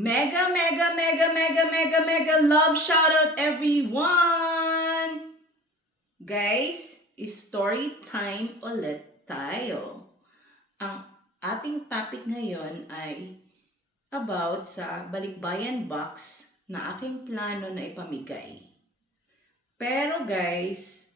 Mega, mega, mega, mega, mega, mega love shoutout everyone! Guys, story time ulit tayo. Ang ating topic ngayon ay about sa balikbayan box na aking plano na ipamigay. Pero guys,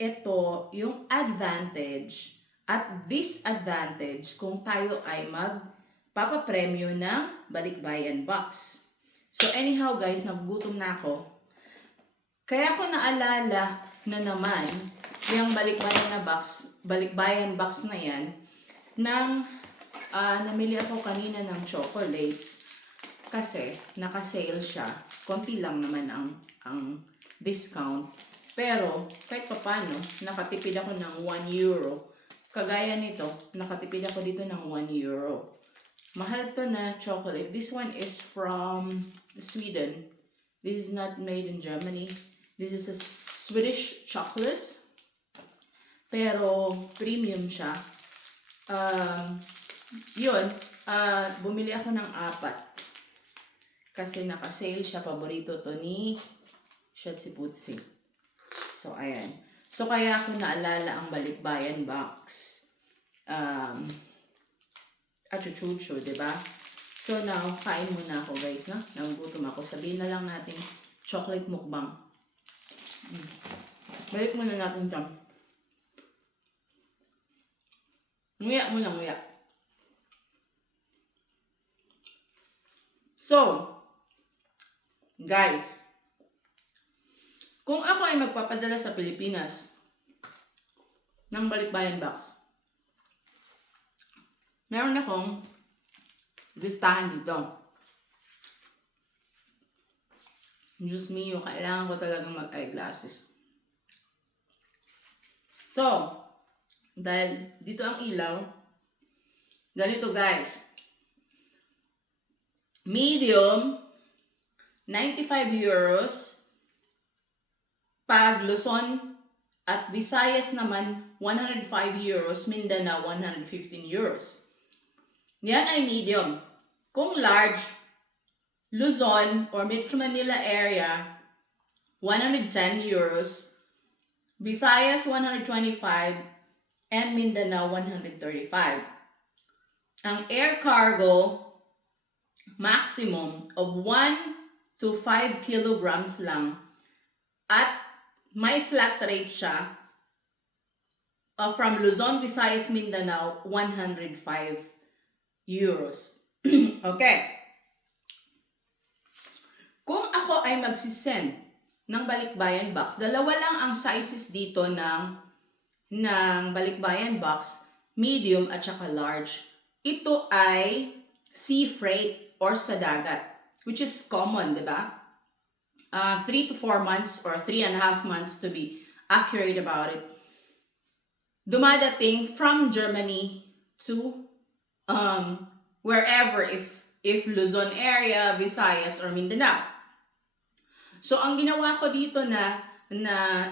ito yung advantage at disadvantage kung tayo ay magpapapremyo ng balikbayan box. So anyhow guys, nagugutom na ako. Kaya ko naalala na naman yung balikbayan box na yan nang namili ako kanina ng chocolates kasi naka-sale siya. Konti lang naman ang discount. Pero kahit paano, nakatipid ako ng 1 euro. Kagaya nito, nakatipid ako dito ng 1 euro. Mahal to na chocolate. This one is from Sweden. This is not made in Germany. This is a Swedish chocolate. Pero premium siya. Bumili ako ng 4. Kasi naka-sale siya. Paborito to ni Shetsi Putsi. So, ayan. So, kaya ako naalala ang balikbayan box. Achuchucho, diba? So, now, kain muna ako, guys, no? Nagugutom ako. Sabihin na lang natin, chocolate mukbang. Balik muna natin dyan. Nguya muna, nguya. So, guys, kung ako ay magpapadala sa Pilipinas ng balikbayan box, meron akong listahan dito. Diyos mio, kailangan ko talagang mag-eyeglasses. So, dahil dito ang ilaw, ganito guys. Medium, 95 euros. Pag Luzon at Visayas naman, 105 euros. Mindanao, 115 euros. Yan ay medium. Kung large, Luzon or Metro Manila area, 110 euros. Visayas, 125. And Mindanao, 135. Ang air cargo, maximum of 1 to 5 kilograms lang. At may flat rate siya from Luzon, Visayas, Mindanao, 105 euros. Okay. Kung ako ay magsisend ng balikbayan box, dalawa lang ang sizes dito ng balikbayan box, medium at saka large. Ito ay sea freight or sa dagat, which is common, di ba? 3 to 4 months or 3.5 months to be accurate about it. Dumadating from Germany to wherever, if Luzon area, Visayas, or Mindanao. So, ang ginawa ko dito na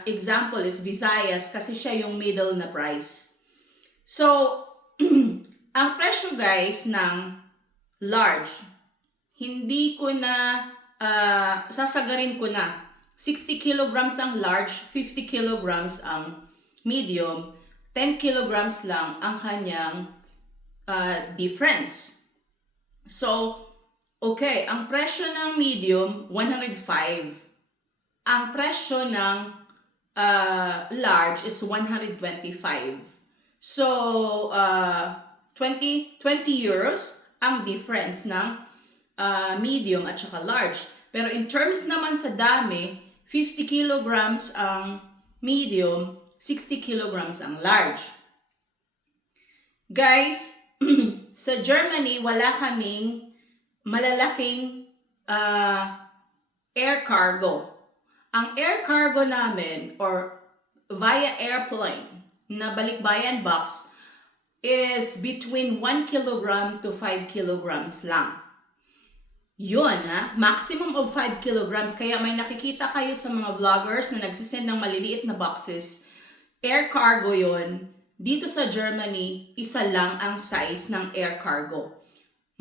example is Visayas kasi siya yung middle na price. So, ang presyo guys ng large, hindi ko na sasagarin ko na 60 kilograms ang large, 50 kilograms ang medium, 10 kilograms lang ang kanyang difference. So, okay, ang presyo ng medium, 105. Ang presyo ng large is 125. So, 20 euros ang difference ng medium at saka large. Pero in terms naman sa dami, 50 kilograms ang medium, 60 kilograms ang large. Guys, sa Germany, wala kaming malalaking air cargo. Ang air cargo namin or via airplane na balikbayan box is between 1 kilogram to 5 kilograms lang. Yun maximum of 5 kilograms. Kaya may nakikita kayo sa mga vloggers na nagsisend ng maliliit na boxes. Air cargo yun. Dito sa Germany, isa lang ang size ng air cargo.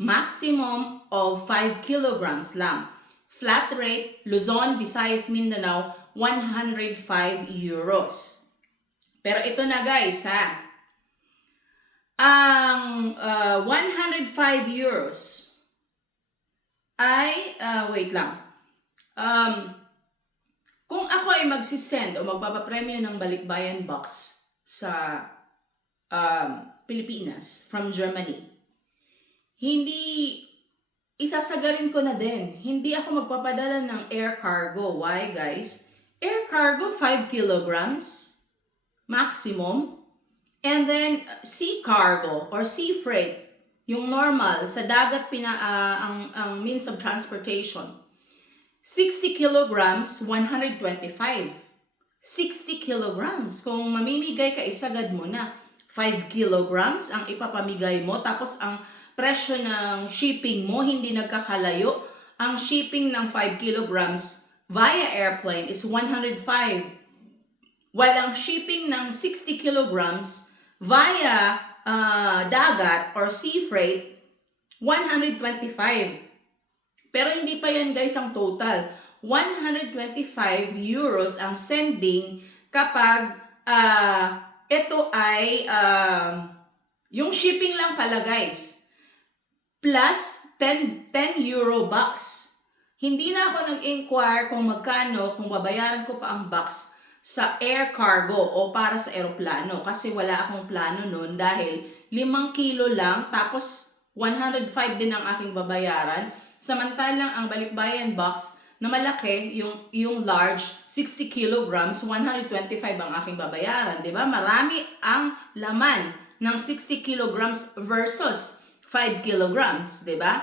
maximum of 5 kilograms lang. Flat rate, Luzon, Visayas, Mindanao, 105 euros. Pero ito na guys ha, ang 105 euros ay, wait lang, kung ako ay magsisend o magpapapremyo ng balikbayan box sa Pilipinas from Germany, hindi isasagarin ko na din. Hindi ako magpapadala ng air cargo. Why guys? Air cargo 5 kilograms maximum. And then sea cargo or sea freight, yung normal sa dagat ang means of transportation. 60 kilograms, 125. 60 kilograms. Kung mamimigay ka, isagad mo na. 5 kilograms ang ipapamigay mo. Tapos ang presyo ng shipping mo, hindi nagkakalayo. Ang shipping ng 5 kilograms via airplane is 105. While ang shipping ng 60 kilograms via dagat or sea freight, 125. Pero hindi pa yan guys ang total. 125 euros ang sending kapag ito ay yung shipping lang pala guys. Plus 10 euro box. Hindi na ako nag-inquire kung magkano, kung babayaran ko pa ang box sa air cargo o para sa eroplano kasi wala akong plano noon dahil 5 kilo lang tapos 105 din ang aking babayaran, samantalang ang balikbayan box na malaki, yung large 60 kilograms, 125 ang aking babayaran, di ba? Marami ang laman ng 60 kilograms versus 5 kilograms, di ba?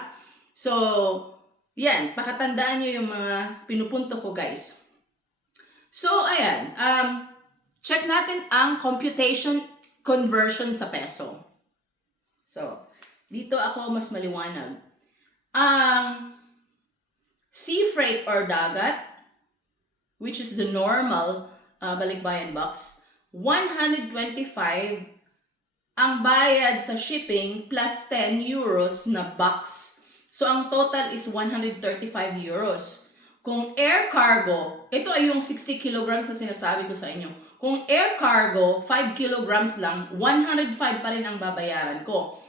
So, yan, pakatandaan nyo yung mga pinupunto ko guys. So, ayan, check natin ang computation conversion sa peso. So, dito ako mas maliwanag. Sea freight or dagat, which is the normal balikbayan box, 125 ang bayad sa shipping plus 10 euros na box. So, ang total is 135 euros. Kung air cargo, ito ay yung 60 kilograms na sinasabi ko sa inyo. Kung air cargo, 5 kilograms lang, 105 pa rin ang babayaran ko.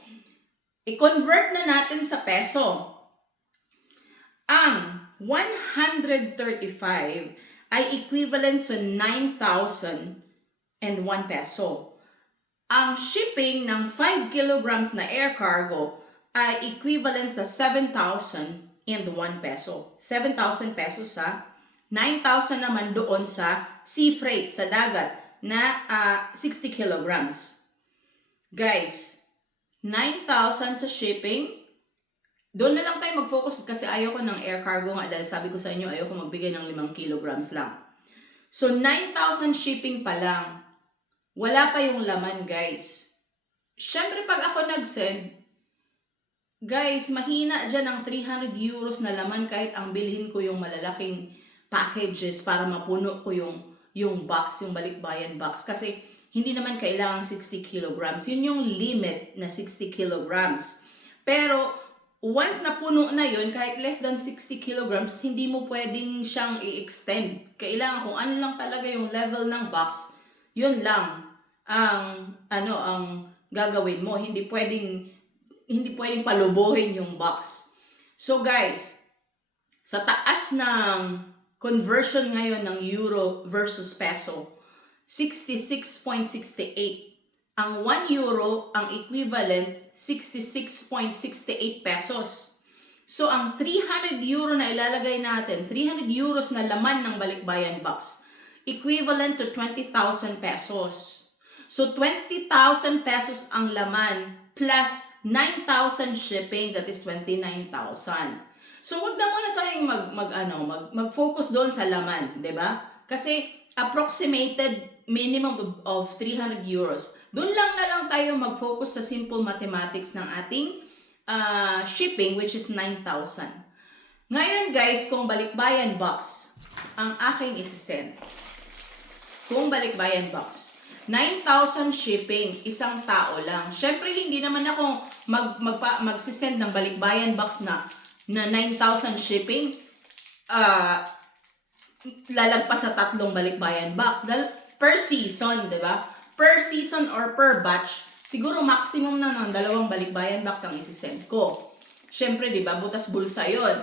I-convert na natin sa peso. Ang 135 ay equivalent sa 9,001 peso. Ang shipping ng 5 kilograms na air cargo ay equivalent sa 7,001 peso. 7,000 pesos sa 9,000 naman doon sa sea freight, sa dagat na 60 kilograms. Guys, 9,000 sa shipping. Doon na lang tayo mag-focus kasi ayoko ng air cargo nga dahil sabi ko sa inyo ayoko magbigay ng 5 kilograms lang. So 9,000 shipping pa lang. Wala pa yung laman guys. Syempre pag ako nag-send, guys, mahina dyan ang 300 euros na laman kahit ang bilhin ko yung malalaking packages para mapuno ko yung box, yung balikbayan box. Kasi hindi naman kailangang 60 kilograms. Yun yung limit na 60 kilograms. Pero once na puno na yun, kahit less than 60 kilograms, hindi mo pwedeng siyang i-extend. Kailangan kung ano lang talaga yung level ng box, yun lang ang gagawin mo. Hindi pwedeng palubuhin yung box. So guys, sa taas ng conversion ngayon ng euro versus peso, 66.68. Ang 1 euro, ang equivalent, 66.68 pesos. So ang 300 euro na ilalagay natin, 300 euros na laman ng balikbayan box, equivalent to 20,000 pesos. So 20,000 pesos ang laman plus 9,000 shipping, that is 29,000. So wag na muna tayong mag-focus doon sa laman, 'di ba? Kasi approximated minimum of 300 euros. Doon lang tayo mag-focus sa simple mathematics ng ating shipping, which is 9,000. Ngayon guys, kung balikbayan box ang aking isi-send, kung balikbayan box, 9,000 shipping, isang tao lang. Syempre, hindi naman ako magsisend ng balikbayan box na 9,000 shipping. Lalagpas sa 3 balikbayan box. Per season, di ba? Per season or per batch, siguro maximum na ng 2 balikbayan box ang isisend ko. Syempre, di ba? Butas bulsa yon.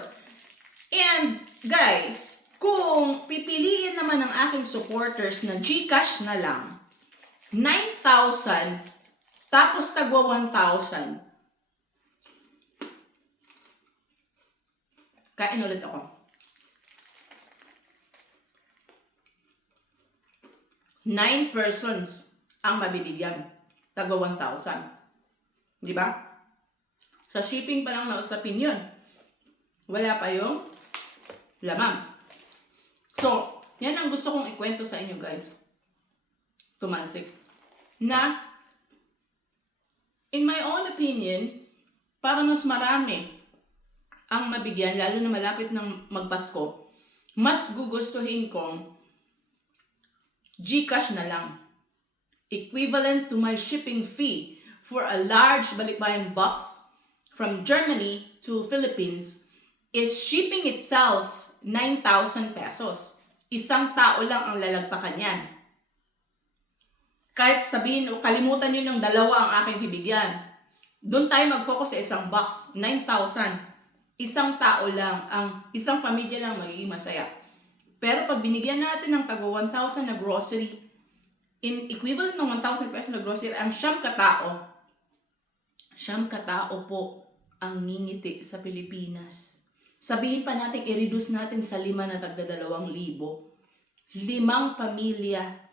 And, guys, kung pipiliin naman ng aking supporters na GCash na lang, 9,000 tapos tagwa 1,000. Kain ulit ako. 9 persons ang mabibigyan. Tagwa 1,000. Di ba? Sa shipping pa lang nausapin yun. Wala pa yung lamang. So, yan ang gusto kong ikwento sa inyo, guys. Tumansik. Na, in my own opinion, para mas marami ang mabigyan, lalo na malapit ng magpasko, mas gugustuhin kong GCash na lang. Equivalent to my shipping fee for a large balikbayan box from Germany to Philippines is shipping itself 9,000 pesos. Isang tao lang ang lalagpakan yan. Kahit sabihin, kalimutan nyo ng 2 ang aking bibigyan. Doon tayo mag-focus sa isang box, 9,000. Isang tao lang, isang pamilya lang magiging masaya. Pero pag binigyan natin ng tagwa 1,000 na grocery, in equivalent ng 1,000 pesos na grocery, ang 9 katao. 9 katao po ang ngingiti sa Pilipinas. Sabihin pa natin, i-reduce natin sa 5 na tagda 2,000. 5 pamilya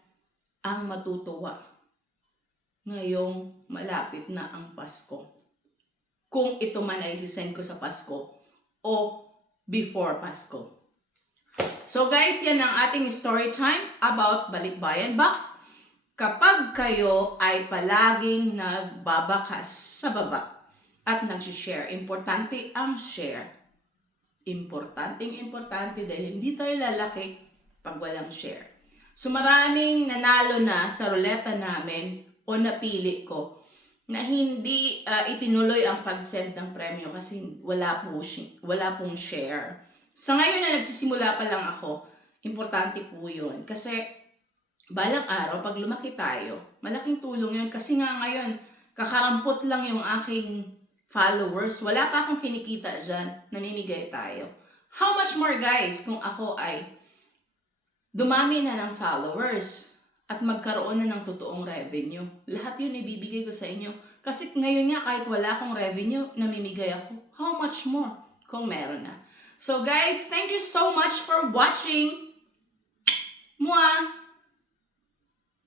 ang matutuwa ngayong malapit na ang Pasko. Kung ito man ay isisend ko sa Pasko o before Pasko. So guys, yan ang ating story time about balikbayan box. Kapag kayo ay palaging nagbabakas sa baba at nag-share, importante ang share. Importante dahil hindi tayo lalaki pag walang share. So maraming nanalo na sa ruleta namin o napili ko na hindi itinuloy ang pag-send ng premyo kasi wala pong share. Sa ngayon na nagsisimula pa lang ako, importante po yun. Kasi balang araw, pag lumaki tayo, malaking tulong yun. Kasi nga ngayon, kakarampot lang yung aking followers. Wala pa akong kinikita dyan, namimigay tayo. How much more guys kung ako ay dumami na ng followers at magkaroon na ng totoong revenue. Lahat yun ibibigay ko sa inyo. Kasi ngayon nga kahit wala akong revenue, namimigay ako. How much more kung meron na. So guys, thank you so much for watching. Mwah!